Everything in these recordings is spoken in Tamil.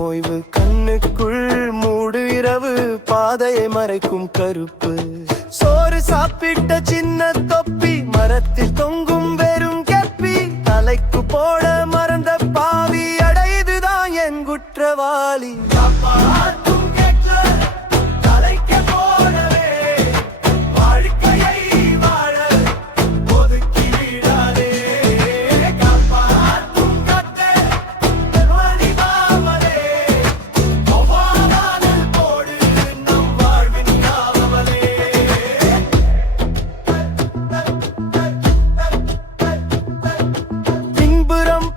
ஓய்வு கண்ணுக்குள் மூடு இரவு பாதையை மறைக்கும் கருப்பு சோறு சாப்பிட்ட சின்ன தொப்பி மரத்தில் தொங்கும் வெறும் கெப்பி தலைக்கு போட மறந்த பாவி அடையுதுதான் என் குற்றவாளி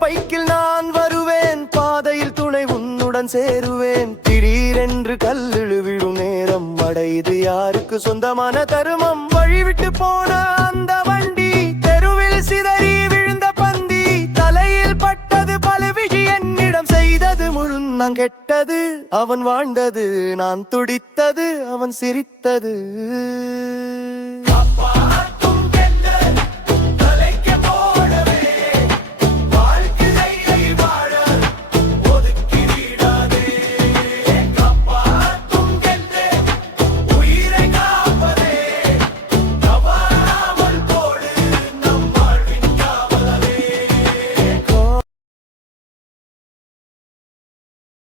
பைக்கில் நான் வருவேன் பாதையில் துணை உன்னுடன் சேருவேன் திடீரென்று கல்லிழு விழும் நேரம் அடைது யாருக்கு சொந்தமான தருமம் வழிவிட்டு போன அந்த வண்டி தெருவில் சிதறி விழுந்த பந்தி தலையில் பட்டது பல விழி என்னிடம் செய்தது முழுந் கெட்டது அவன் வாழ்ந்தது நான் துடித்தது அவன் சிரித்தது